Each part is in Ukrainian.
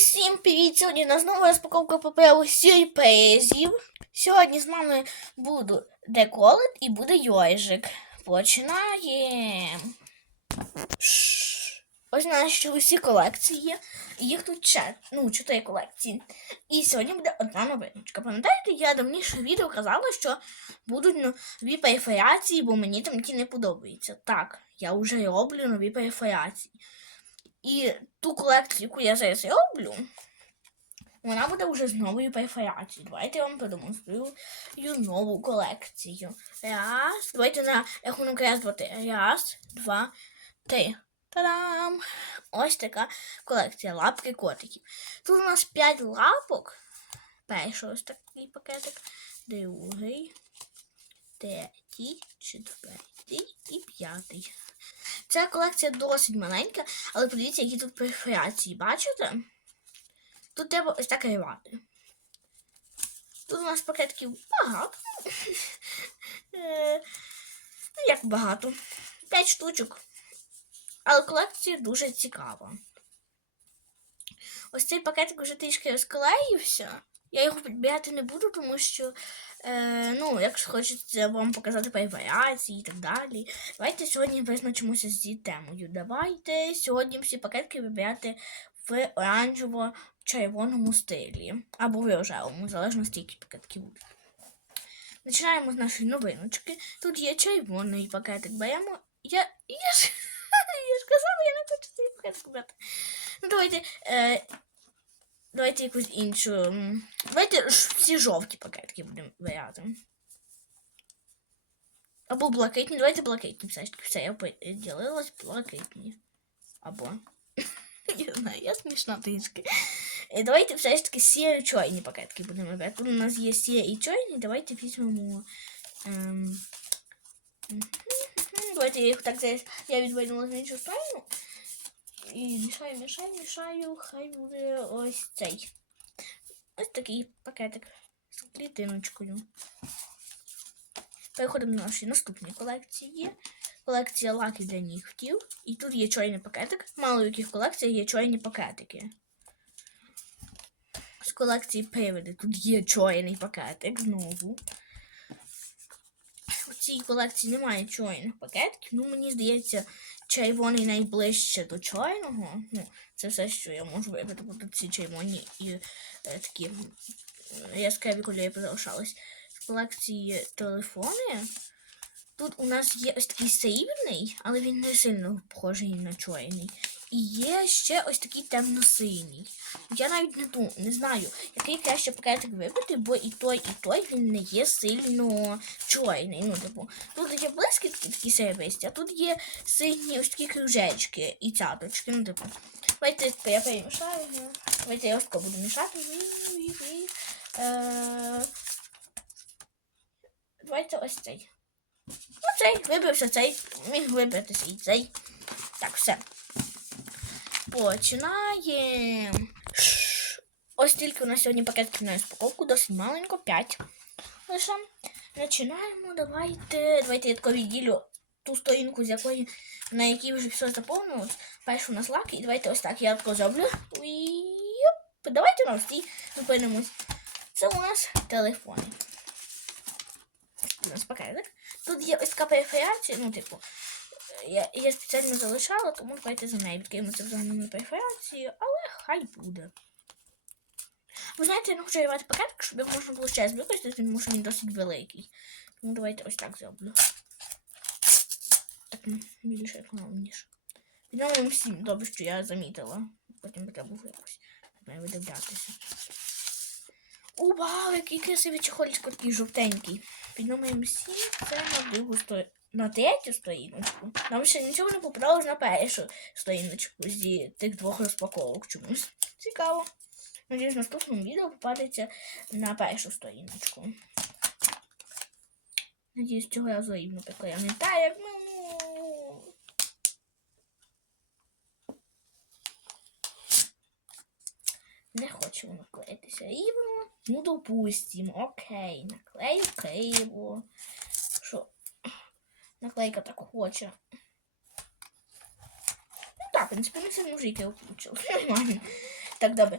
Усім привіт! Сьогодні у нас нова розпаковка паперу сюрпризів. Сьогодні з нами буде деколет і буде йожик. Починаємо. Ось наші усі колекції є. Їх тут чет, ну, чотири колекції. І сьогодні буде одна новиночка. Пам'ятаєте, я давніше відео казала, що будуть нові периферації, бо мені там ті не подобаються. Так, я вже роблю нові периферації. І ту колекцію, яку я зараз роблю, вона буде вже з новою перфорацією. Давайте я вам продемонструю нову колекцію. Раз. Давайте на рахунок раз, два, три. Раз, два, три. Та-дам! Ось така колекція лапки котиків. Тут у нас 5 лапок. Перший ось такий пакетик, другий, третій, четвертий і п'ятий. Ця колекція досить маленька, але подивіться, які тут перфорації. Бачите? Тут треба ось так рівати. Тут у нас пакетків багато. Е, Ну, як багато. П'ять штучок. Але колекція дуже цікава. Ось цей пакетик вже трішки розклеївся. Я його підбирати не буду, тому що, е, ну, якщо хочеться вам показати варіації і так далі. Давайте сьогодні визначимося з темою. Давайте сьогодні всі пакетки вибирати в оранжево-червоному стилі. Або в рожевому, в залежності, які пакетки будуть. Починаємо з нашої новиночки. Тут є червоний пакетик. Беремо. Я, я, ж, я ж казала, я не хочу цей пакетик брати. Ну, давайте. Е, Давайте якусь іншу. м, Давайте ж всі жовті пакетки будемо варіати. Або блакитні. Давайте блакитні все ж таки. Все, я поділилась блакитні. Або. Я знаю, я смішна трішки. Е, Давайте все ж таки сіро чорні пакетки будемо брати. Тут у нас є сіро і чорні. Давайте візьмемо. Ем... мгм, мгм. Давайте я їх так зараз. Я відвернула з іншу сторону. І мішаю, мішаю, мішаю, хай буде ось цей. Ось такий пакетик з клітиночкою. Переходимо до нашої наступної колекції. Колекція лаки для нігтів. І тут є чорний пакетик. Мало в яких колекціях є чорні пакетики. З колекції привиди тут є чорний пакетик знову. У цій колекції немає чорних пакетиків. Ну, мені здається, червоний найближче до чайного. Ну, це все, що я можу вибрати, бо ці червоні і е, такі яскраві кольори залишались. В колекції телефони. Тут у нас є ось такий срібний, але він не сильно похожий на чорний. І є ще ось такий темно-синій. Я навіть не, ду- не знаю, який краще пакетик вибрати, бо і той, і той він не є сильно чорний. Ну, типу, тут є блискітки такі серебристі, а тут є сині ось такі кружечки і цяточки. Ну, типу. Давайте я перемішаю. Давайте я ось буду мішати. Е, Давайте ось цей. Оцей, вибрався цей. Міг вибратися і цей. Так, все. Починаємо. Ось тільки у нас сьогодні пакетки на розпаковку, досить маленько, 5. Лише починаємо. Давайте. Давайте я тако відділю ту сторінку, з якої, на якій вже все заповнилось. Першу у нас лак, і давайте ось так я тако зроблю. Уйоп. Давайте на всі зупинимось. Це у нас телефони. У нас пакетик. Тут є ось така периферація, ну, типу, я, я спеціально залишала, тому давайте за нею відкриємося взагалі на периферацію, але хай буде. Ви знаєте, я не хочу рвати пакетик, щоб його можна було ще використати, тому що він досить великий. Тому давайте ось так зроблю. Так м, більше економніше. Відомо всім добре, що я замітила. Потім треба було якось видивлятися. О, вау, який красивий чехольчик такий жовтенький. Під номером 7 це на другу сторінку. На третю сторіночку. Нам ще нічого не попадалось на першу сторіночку зі тих двох розпаковок чомусь. Цікаво. Надіюсь, в наступному відео попадеться на першу сторіночку. Надіюсь, цього разу рівно приклеєний. Та як ну. Не хочемо наклеїтися рівно. Ну, допустимо. Окей, наклею криво. Що? Наклейка так хоче. Ну так, в принципі, не сильно вже і криво. Нормально. Так, добре.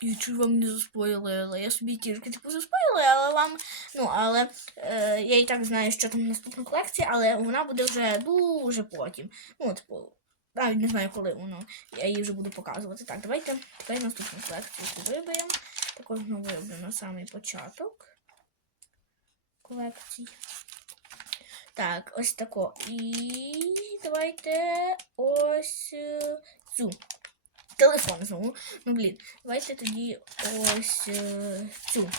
Я чую вам не заспойлили. Я собі тільки типу заспойлила, але вам. Ну, але е, я і так знаю, що там наступна колекція, але вона буде вже дуже потім. Ну, типу, навіть не знаю, коли воно. Я її вже буду показувати. Так, давайте тепер наступну колекцію виберемо. Також знову на самий початок колекції. Так, ось тако. І давайте ось е, цю. Телефон знову. Ну, блін, давайте тоді ось е, цю.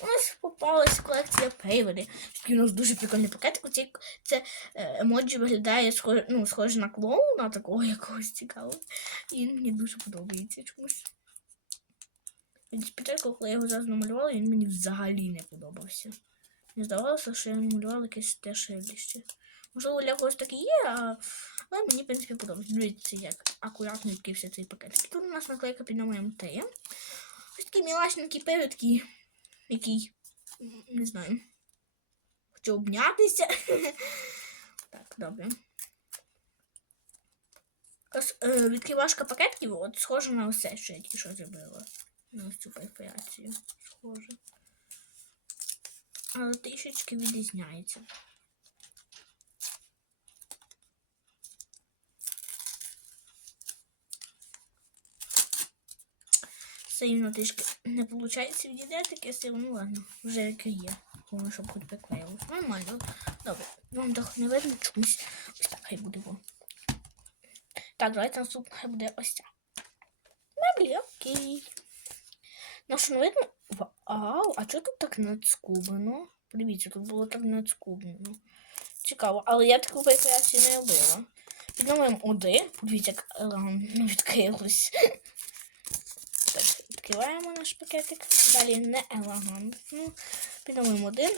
У нас попалась колекція приводи. Такий у нас дуже прикольний пакетик. Це е, емоджі виглядає схоже, ну, схоже на клоуна, такого якогось цікавого. І мені дуже подобається чомусь. Спочатку, коли я його зараз намалювала, він мені взагалі не подобався. Мені здавалося, що я намалювала якесь те шеліще. Можливо, для когось так і є, а... але мені, в принципі, подобається. Дивіться, як акуратно відкрився цей пакет. Тут у нас наклейка під номером Т. Ось такий мілашненький передкий, який, не знаю, хочу обнятися. так, добре. Е, відкривашка пакетків, от схоже на все, що я тільки що зробила. Ось цю перфорацію. Схоже. Але трішечки відрізняється. Сильно трішки не виходить відійде таке сильно, ну ладно, вже яке є. Головне, щоб хоч приклеїлось. Нормально. Добре, вам так не видно чомусь. Ось так хай буде. Так, давайте наступна хай буде ось ця. Меблі, окей. Ну, не видно? Вау, а чого тут так нацкублено? Подивіться, тут було так нацкублено. Цікаво, але я таку перекреацію не робила. Під номером 1, подивіться, як елегантно відкрилось. Так, відкриваємо наш пакетик. Далі не елегантно. Під 1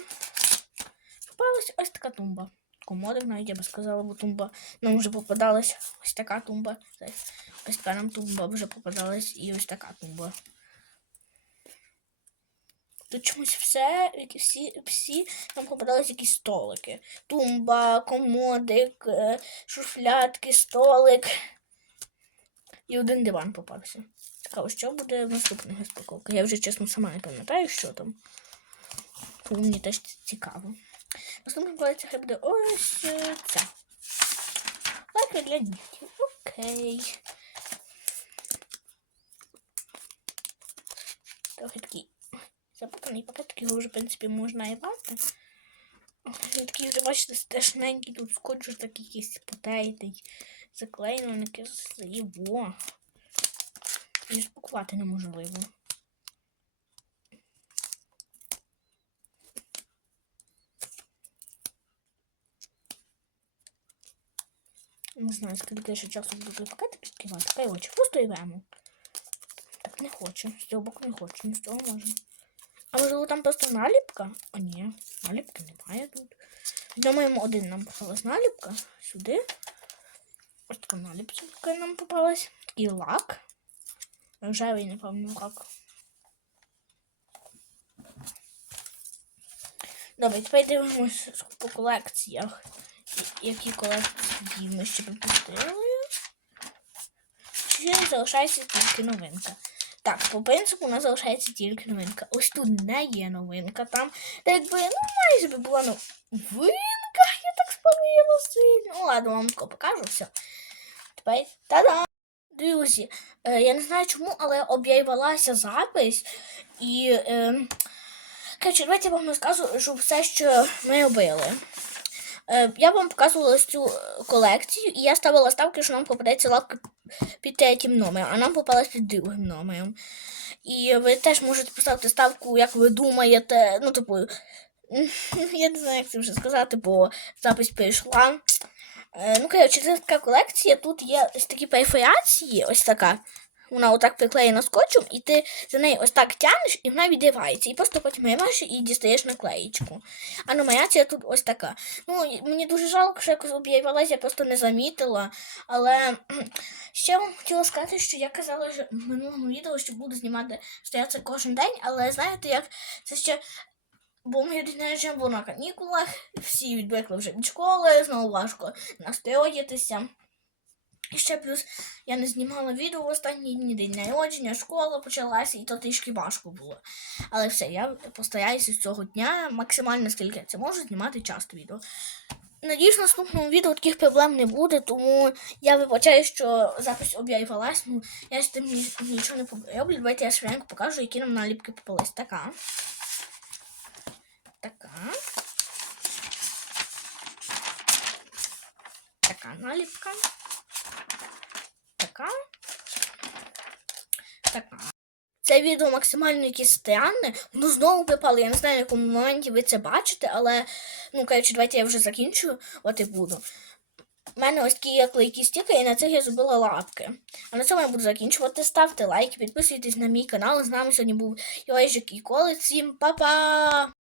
попалась ось така тумба. Комодик, навіть я би сказала, бо тумба нам вже попадалась ось така тумба. Ось така нам тумба вже попадалась і ось така тумба. Тут чомусь все, всі, всі нам попадались якісь столики. Тумба, комодик, е, шуфлятки, столик. І один диван попався. Цікаво, що буде в наступних розпаковках. Я вже чесно сама не пам'ятаю, що там. Тому мені теж цікаво. Наступна колекція хай буде ось е, ця. Лайки для дітей. Окей. Трохи такий запутаний пакетик, його вже, в принципі, можна і брати. Він такий, вже, бачите, страшненький, тут скотч вже такий якийсь потейтий, заклеєно якесь його. І спакувати неможливо. Не знаю, скільки ще часу буду пакетик відкривати. Короче, просто йдемо. Так не хочу. З цього боку не хочу, ні з цього можна. А можливо там просто наліпка? А ні, наліпки немає тут. Думаємо, один нам попалась наліпка. Сюди. Ось така наліпка нам попалась. Такий лак. Рожевий, напевно, лак. Добре, тепер дивимося по колекціях. Які колекції ми ще пропустили. Чи залишається тільки новинка? Так, по принципу у нас залишається тільки новинка. Ось тут не є новинка. Там, та якби, ну, майже би була новинка. Я так спалила. Ну, ладно, вам тако покажу все. Тепер та-дам! Друзі, е, я не знаю чому, але об'явилася запись. І, е, коротше, давайте я вам розкажу все, що ми робили. Е, я вам показувала цю е, колекцію, і я ставила ставки, що нам попадеться лапка під третім номером, а нам попалась під другим номером. І ви теж можете поставити ставку, як ви думаєте. Ну, типу, я не знаю, як це вже сказати, бо запись прийшла. Е, Ну, коротше, це така колекція. Тут є ось такі перфорації, ось така. Вона отак приклеєна скотчем, і ти за неї ось так тягнеш, і вона відривається. І просто потім виймаєш і дістаєш наклеїчку. А нумерація тут ось така. Ну, мені дуже жалко, що якось об'явилася, я просто не замітила. Але ще вам хотіла сказати, що я казала що в минулому відео, що буду знімати стояти кожен день, але знаєте, як це ще. Бо ми день був на канікулах, всі відвикли вже від школи, знову важко настроїтися. Ще плюс я не знімала відео в останні дні день народження, школа почалася, і то трішки важко було. Але все, я постараюся з цього дня максимально скільки це можу знімати часто відео. Надіюсь, в наступному відео таких проблем не буде, тому я вибачаю, що запись об'явилась. Ну, я з тим нічого не пороблю. Давайте я швиденько покажу, які нам наліпки попались. Така. Така. Така наліпка. Така. Така. Це відео максимально якесь странне. Воно знову випало. Я не знаю, в якому моменті ви це бачите, але ну кажучи, давайте я вже закінчую. От і буду. У мене ось такі є клейкі стіки, і на цих я зробила лапки. А на цьому я буду закінчувати. Ставте лайки, підписуйтесь на мій канал. З нами сьогодні був Йожик і Колець. Всім па-па!